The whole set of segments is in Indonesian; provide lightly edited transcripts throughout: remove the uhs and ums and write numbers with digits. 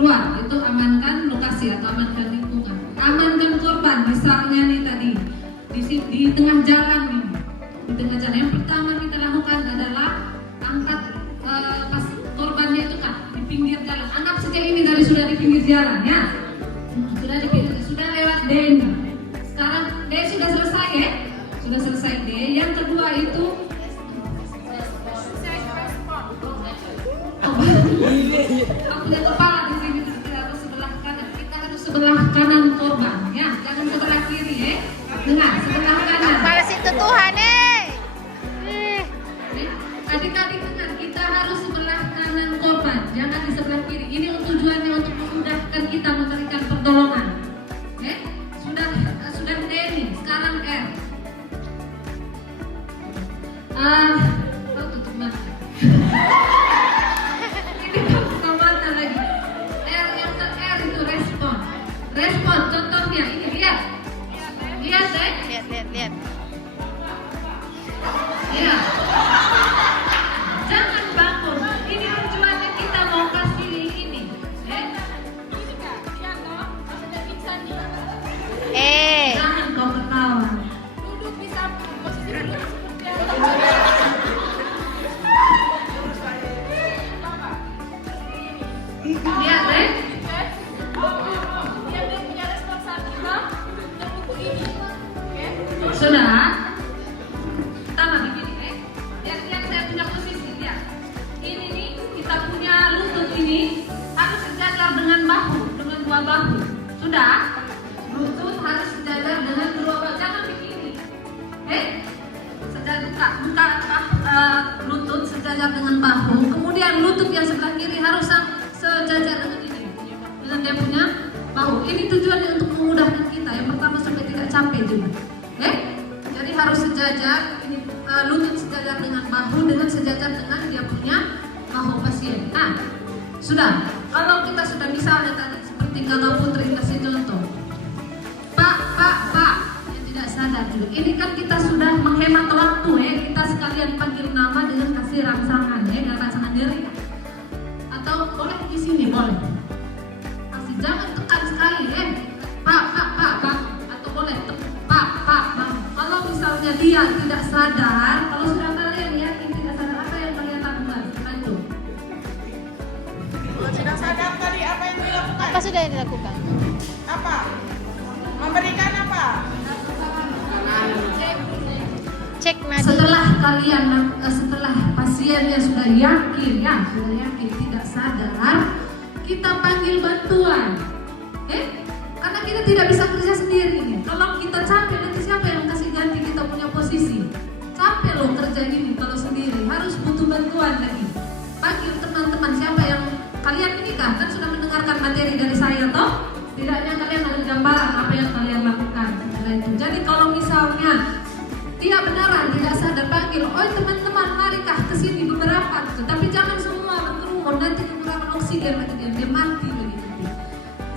keluar, itu amankan lokasi atau amankan lingkungan. Amankan korban, misalnya nih tadi di tengah jalan nih, di tengah jalan. Yang pertama kita lakukan adalah angkat pas korbannya itu kan di pinggir jalan. Anggap saja ini sudah di pinggir jalan ya, sudah lewat D ini. Sekarang D sudah selesai ya, sudah selesai D. Yang kedua itu aku punya kepala di sini, kita harus sebelah kanan. Kita harus sebelah kanan korban ya, jangan sebelah kiri ya. Dengar, sebelah kanan. Para situ Tuhan Adik-adik dengar, kita harus sebelah kanan korban, jangan di sebelah kiri. Ini tujuannya untuk memudahkan kita memberikan pertolongan. Sudah D nih, sekarang R. Tutup mata. Buka mata lagi. R, yang ke R itu respon. Respon, contohnya ini lihat deh. Lihat. Iya. Jangan bangun. Ini tujuannya kita mau kasih ini. Jangan kau ketawa. Duduk bisa posisi duduk seperti Lihat deh. dia punya respon saat kita buku ini. Oke? Sudah. Pertama begini Lihat saya punya posisi, lihat. Ini nih kita punya lutut ini harus sejajar dengan bahu, dengan dua bahu. Sudah. Lutut harus sejajar dengan dua bahu. Jangan begini. Buka lutut sejajar dengan bahu. Kemudian lutut yang sebelah kiri harus sejajar dengan ini, dengan dia punya bahu. Ini tujuannya untuk memudahkan kita. Yang pertama supaya tidak capek juga. Jadi harus sejajar. Ini lutut sejajar dengan bahu dengan sejajar dengan dia punya bahu pasien. Nah, sudah. Kalau kita sudah misalnya tadi seperti Kakak Putri kasih contoh, Pak, yang tidak sadar juga. Ini kan kita sudah menghemat waktu kita sekalian panggil nama dengan kasih rangsangan dengan rangsangan diri. Atau boleh di sini boleh. Kasih jangan tekan sekali Pak. Atau boleh Pak. Kalau misalnya dia tidak sadar, kalau sudah kalian yakin tidak sadar, apa yang kalian lakukan? Bantu. Sudah sadar tadi apa yang dilakukan? Apa sudah yang dilakukan? Apa? Memberikan apa? Cek nadi. Setelah pasiennya sudah yakin tidak sadar, kita panggil bantuan. Karena kita tidak bisa kerja sendiri. Kalau kita capek, nanti siapa yang kasih ganti kita punya posisi? Capek loh kerja ini kalau sendiri, harus butuh bantuan lagi. Panggil teman-teman, siapa yang kalian ini kan sudah mendengarkan materi dari saya toh? Tidaknya kalian ada gambaran apa yang kalian lakukan setelah itu. Jadi kalau misalnya dia beneran tidak sadar, panggil, teman-teman marikah ke sini beberapa, tapi jangan semua berkerumun, nanti kekurangan oksigen lagi dia mati lagi nanti.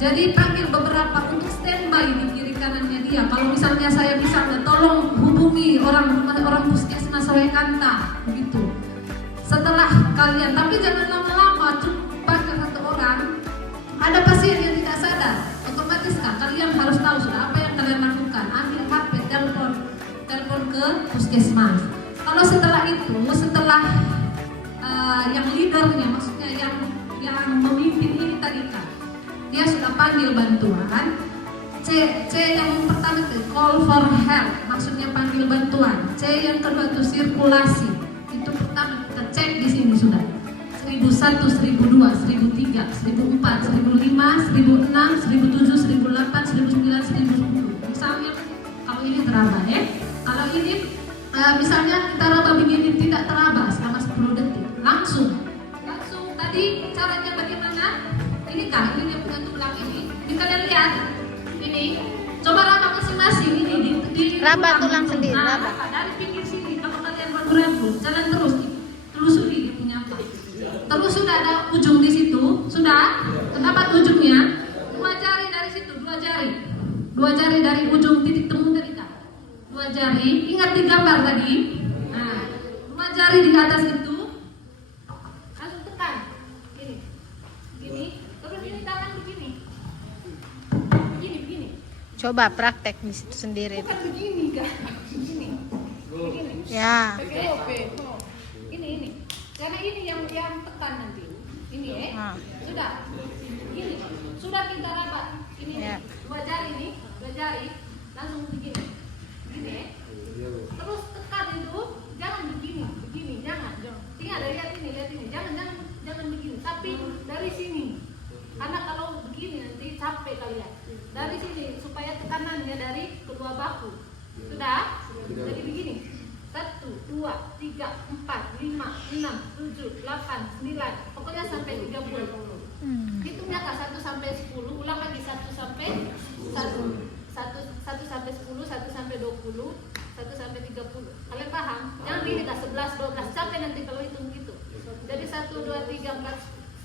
Jadi panggil beberapa untuk standby di kiri kanannya dia. Kalau misalnya saya bisa, tolong hubungi orang puskesmas Sawekanta begitu. Setelah kalian, tapi jangan lama-lama, cuma ke satu orang. Ada pasien yang tidak sadar, otomatis kan kalian harus tahu sudah apa yang kalian lakukan. Ambil HP, telepon ke puskesmas. Kalau setelah itu, yang leadernya, maksudnya yang memimpin ini tadi kan, dia sudah panggil bantuan. C yang pertama itu call for help, maksudnya panggil bantuan. C yang kedua itu sirkulasi. Itu pertama kita cek di sini sudah. 1001, 1002, 1003, 1004, 1005, 1006, 1007, 1008, 1009, 1010. Misalnya kalau ini teraba Kalau ini misalnya kita raba begini tidak teraba selama 10 detik. Langsung tadi caranya bagaimana? Ini kah? Ini dia punya tulang ini. Ini kalian lihat. Ini. Coba raba masing-masing ini di Raba tulang sendiri, raba. Dari pinggir sini kalau kalian ragu-ragu, jalan terus. Telusuri dia punya apa. Terus sudah ada ujung di situ. Sudah? Dapat ujungnya. 2 jari dari situ, 2 jari. 2 jari dari ujung titik temu tadi kan. 2 jari. Ingat di gambar tadi. Nah, 2 jari di atas itu. Langsung tekan. Gini. Terus ini tangan Coba praktek di situ sendiri. Bukan begini kan? Begini. Begini. Ya. Pakai OP. Oh. Ini. Karena ini yang tekan nanti. Ini Ah. Sudah. Ini. Sudah kita rapat. Ini Ya. dua jari langsung begini. Gini Terus tekan itu, jangan begini, jangan. Tinggal lihat ini. Jangan begini. Tapi dari sini. Karena kalau begini nanti capek kalian. Dari sini supaya tekanannya dari kedua bahu. Sudah? Jadi begini. 1, 2, 3, 4, 5, 6, 7, 8, 9. Pokoknya sampai 30. Hitungnya Kak 1 sampai 10. Ulang lagi 1 sampai 1. 1 sampai 10, 1 sampai 20, 1 sampai 30. Kalian paham? Jangan gini Kak 11, 12. Capek nanti kalau hitung gitu. Jadi 1, 2, 3, 4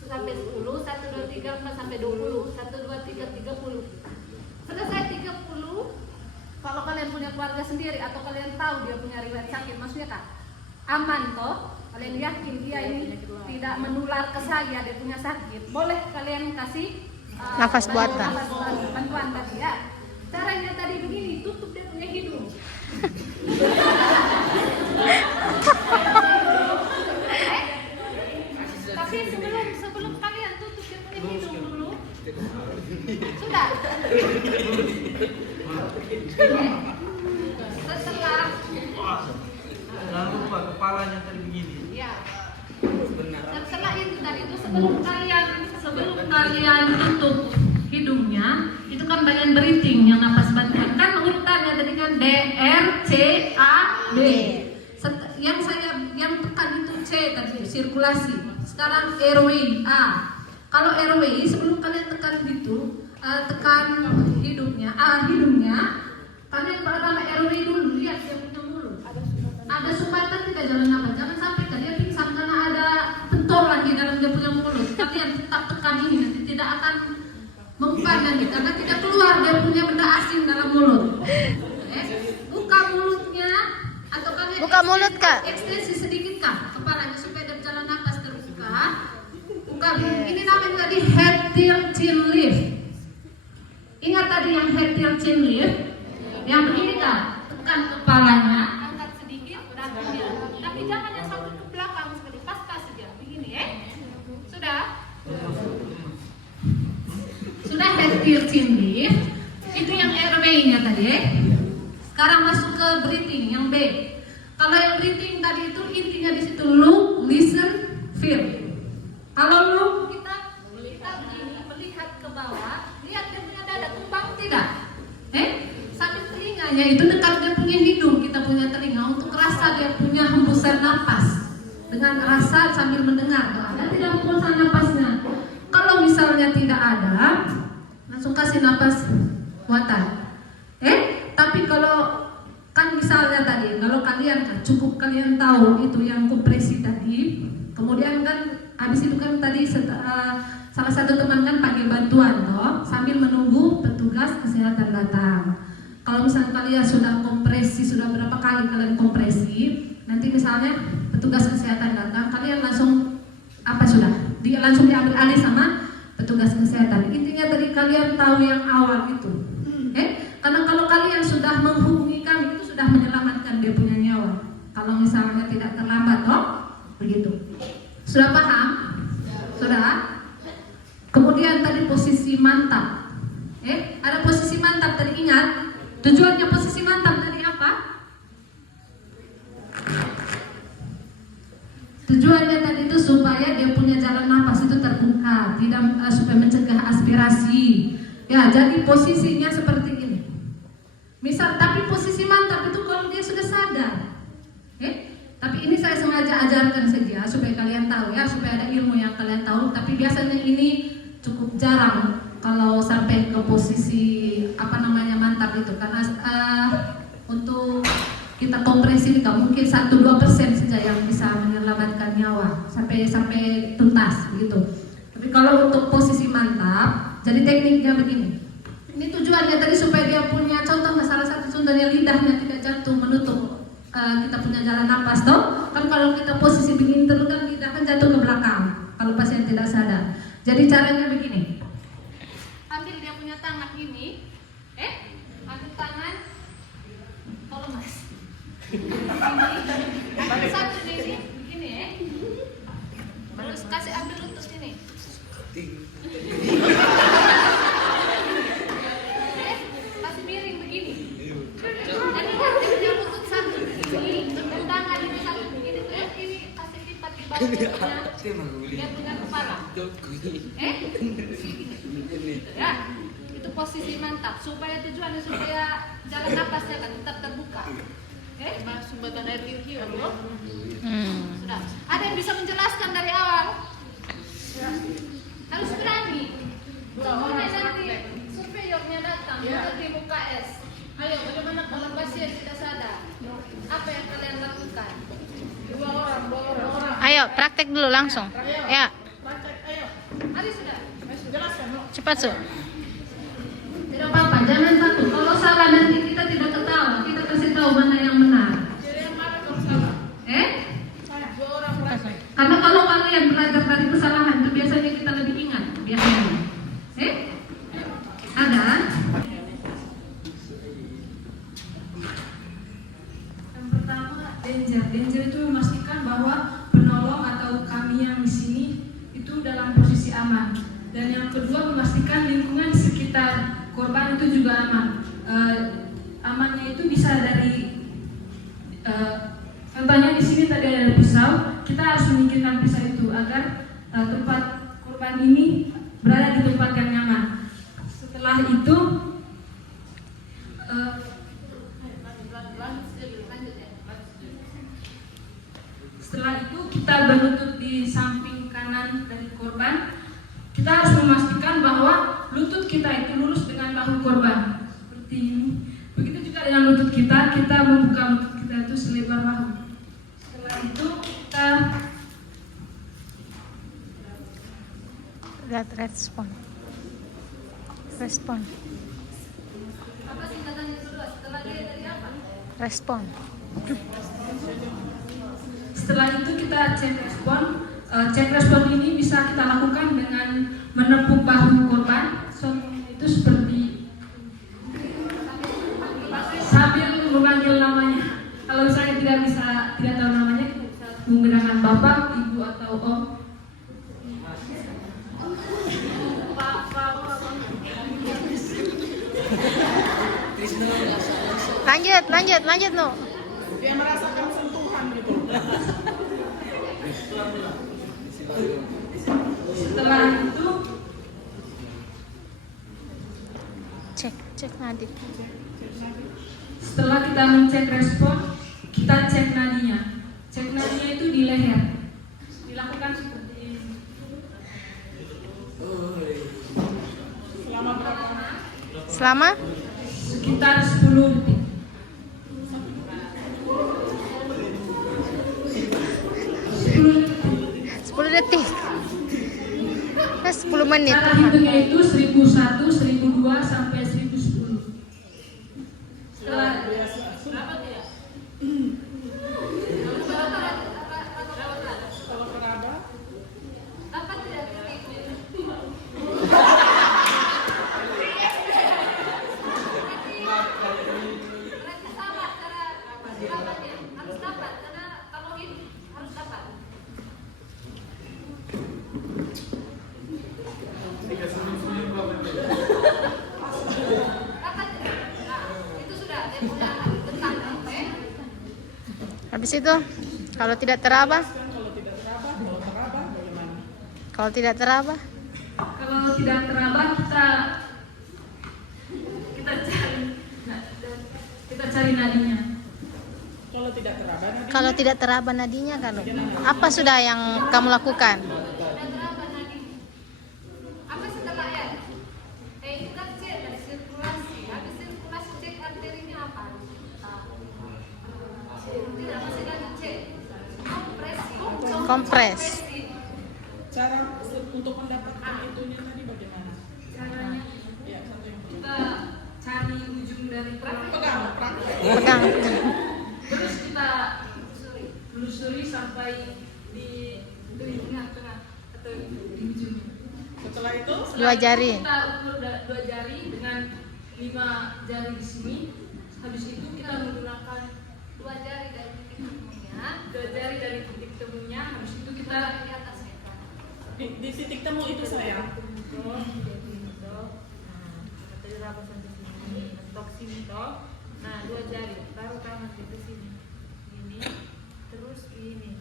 sampai 10, 1, 2, 3, 4 sampai 20, 1, 2, 3, 30. Selesai 30, kalau kalian punya keluarga sendiri atau kalian tahu dia punya riwayat sakit, maksudnya Kak, aman toh? Kalian yakin dia ini tidak menular ke saya, dia punya sakit, boleh kalian kasih Nafas buatan. Bantuan tadi ya. Caranya tadi begini, tutup dia punya hidung. Tapi sebelum kalian tutup dia punya hidung dulu. Sudah. Setelah Jangan lupa kepalanya tadi begini. ya. Setelah itu tadi itu sebelum kalian tutup hidungnya, itu kan bagian breathing yang napas bantuan. Kan urutannya tadi kan D, R, C, A, B. Yang tekan itu C tadi, sirkulasi. Sekarang airway A. Kalau airway sebelum kalian tekan gitu, tekan hidungnya, kalian pertama airway dulu, lihat dia punya mulut. Ada sumbatan tidak jalan napas. Jangan sampai dia pingsan karena ada pentolan di dalam dia punya mulut. Kalian tetap tekan ini, nanti tidak akan mempan nanti karena tidak keluar dia punya benda asing dalam mulut. Buka mulutnya atau kalian Buka mulut, Kak. Ekstensi sedikit Kak kepalanya supaya dia jalan napas terbuka. Buka. Ini namanya tadi head tilt chin lift. Ingat tadi yang head tilt chin lift? Yang begini Kak, tekan kepalanya, angkat sedikit dagunya. Tapi jangan yang sampai ke belakang sekali, pas-pas saja. Begini Sudah head tilt chin lift. Itu yang airway-nya tadi. Sekarang masuk ke breathing yang B. Kalau yang breathing tadi itu intinya di situ look, listen, feel. Kalau look kita begini melihat ke bawah, lihat dia punya dada tumbang tidak? Sambil telinganya itu dekat dia punya hidung, kita punya telinga untuk rasa dia punya hembusan napas. Dengan rasa sambil mendengar tuh ada tidak hembusan napasnya. Kalau misalnya tidak ada, langsung kasih napas buatan. Tapi kalau kan misalnya tadi, kalau kalian kan cukup kalian tahu itu yang kompresi tadi, kemudian kan habis itu kan tadi salah satu teman kan panggil bantuan toh, sambil menunggu petugas kesehatan datang. Kalau misalnya kalian sudah kompresi, sudah berapa kali kalian kompresi, nanti misalnya petugas kesehatan datang, kalian langsung langsung diambil alih sama petugas kesehatan. Intinya tadi kalian tahu yang awal itu. Karena kalau kalian sudah menghubungi kami itu sudah menyelamatkan dia punya nyawa. Kalau misalnya tidak terlambat toh, begitu. Sudah paham? Sudah? Kemudian tadi posisi mantap. Ada posisi mantap tadi, ingat? Tujuannya posisi mantap tadi apa? Tujuannya tadi itu supaya dia punya jalan napas itu terbuka, tidak supaya mencegah aspirasi. Ya, jadi posisinya seperti ini. Misal, tapi posisi mantap itu kalau dia sudah sadar. Tapi ini saya sengaja ajarkan saja supaya kalian tahu ya, supaya ada ilmu yang kalian tahu. Tapi biasanya ini cukup jarang kalau sampai ke posisi mantap itu, karena untuk kita kompresi nggak mungkin 1-2% saja yang bisa menyelamatkan nyawa sampai tuntas begitu. Tapi kalau untuk posisi mantap, jadi tekniknya begini. Ini tujuannya tadi supaya dia punya contoh, salah satu contohnya lidahnya tidak jatuh menutup kita punya jalan napas toh. Kan kalau kita posisi begini terus kan lidah kan jatuh ke belakang kalau pasien tidak sadar. Jadi caranya begini. Ambil dia punya tangan ini, Ambil tangan. Tolong mas. Ambil satu di sini, begini ya. Terus kasih ambil lutut sini. Kasih miring begini. Jadi kasih lutut satu begini, dan tangan ini satu begini. Terus ini kasih lipat di bawah. Lihat dengan kepala. Ya. Itu posisi mantap. Supaya tujuannya supaya jalan napasnya kan tetap terbuka. Sumbatan air liur sudah. Ada yang bisa menjelaskan dari awal? Harus berani. Kemudian nanti surveyornya datang di UKS. Ayo, bagaimana kalau pasien tidak sadar? Apa yang kalian lakukan? Dua orang. Ayo, praktek dulu langsung. Ya, Hari sudah. cepat Su. Tidak apa-apa, jangan takut. Kalau salah nanti kita tidak ketawa, kita kasih tahu mana yang benar. Karena kalau kalian belajar dari kesalahan itu biasanya kita lebih ingat, biasanya. Ada? Yang pertama, danger itu memastikan bahwa penolong atau kami yang di sini itu dalam posisi aman. Dan yang kedua, memastikan lingkungan sekitar korban itu juga aman. Amannya itu bisa dari contohnya di sini tadi ada pisau. Kita harus menyingkirkan pisau itu agar tempat korban ini berada di tempat yang nyaman. Setelah itu kita berlutut di samping kanan dari korban. Kita harus memastikan bahwa lutut kita itu lurus dengan bahu korban seperti ini. Begitu juga dengan lutut kita membuka lutut kita itu selebar bahu. Setelah itu kita Lihat respon. Apa singkatannya dulu? Setelah dia dari apa? Respon. Setelah itu kita cek respon. Cek respon ini bisa kita lakukan dengan menepuk bahu korban. Contohnya itu seperti sambil memanggil namanya. Kalau misalnya tidak tahu namanya, kita bisa menggunakan bapak, ibu atau om. Lanjut No. Dia merasakan sentuhan gitu. Setelah itu Cek nadi. setelah kita mencek respon, kita cek nadinya. Cek nadinya itu di leher. Dilakukan seperti ini. Selama Sekitar 10 detik. 10 detik. 10 menit. Cara hitungnya itu 1001, 1002 sampai 1010. Setelah Habis itu kalau tidak teraba? Kalau tidak teraba kita cari nadinya. Kalau tidak teraba nadinya kan apa sudah yang kamu lakukan? Apa setelah ya? Kita cek dari sirkulasi. Habis sirkulasi cek arterinya apa? Tidak masih lanjut cek. Kompres. Cara untuk mendapatkan itunya tadi bagaimana? Caranya Ya, satu yang kita cari ujung dari pegang. Pegang. terus kita telusuri sampai di tengah-tengah atau di ujungnya. Setelah itu Dua jari. Kita ukur dua jari dengan 5 jari di sini. Habis itu kita menggunakan 2 jari dari titik temunya. 2 jari dari titik temunya. Habis itu kita Di atas ya. Di titik temu itu saya. Mentok sini toh. Nah, 2 jari, taruh tangan di sini. Ini, terus ini.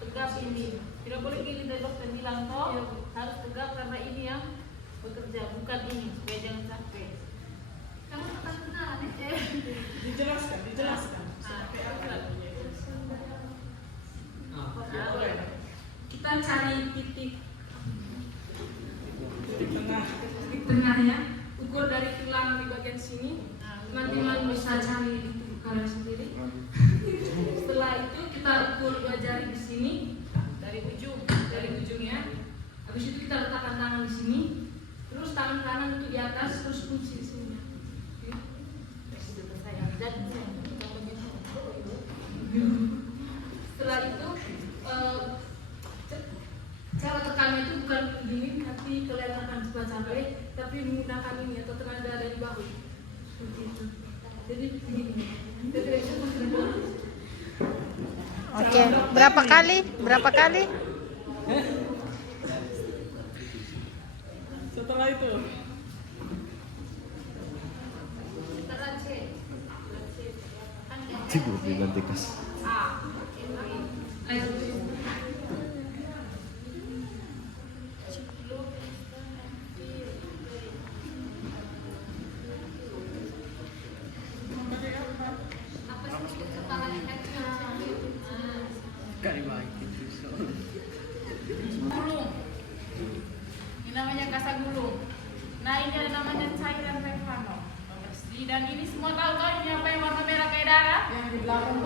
Tegap ini. Tidak boleh gini dari dokter bilang toh. Harus tegap karena ini yang bekerja, bukan ini. Supaya jangan capek. Kamu tekan kenalan ya? Dijelaskan. Seperti apa? kita cari titik Tengah. tengahnya. Ukur dari tulang di bagian sini. Teman-teman bisa cari di tubuh kalian sendiri. Setelah itu kita ukur 2 jari di sini dari ujungnya. Habis itu kita letakkan tangan di sini. Terus tangan kanan itu di atas, terus kunci di sini. Setelah itu cara tekannya itu bukan begini, tapi kelihatan cepat sampai, tapi menggunakan ini atau tenaga dari bahu seperti itu. Jadi begini. Oke, berapa kali? Setelah itu Setelah C. Tidur dengan tikas. Gulung. Ini namanya kasa gulung. Nah, ini ada namanya cairan Revano. Dan ini semua tahu kan ini apa yang warna merah kayak darah? yang di belakang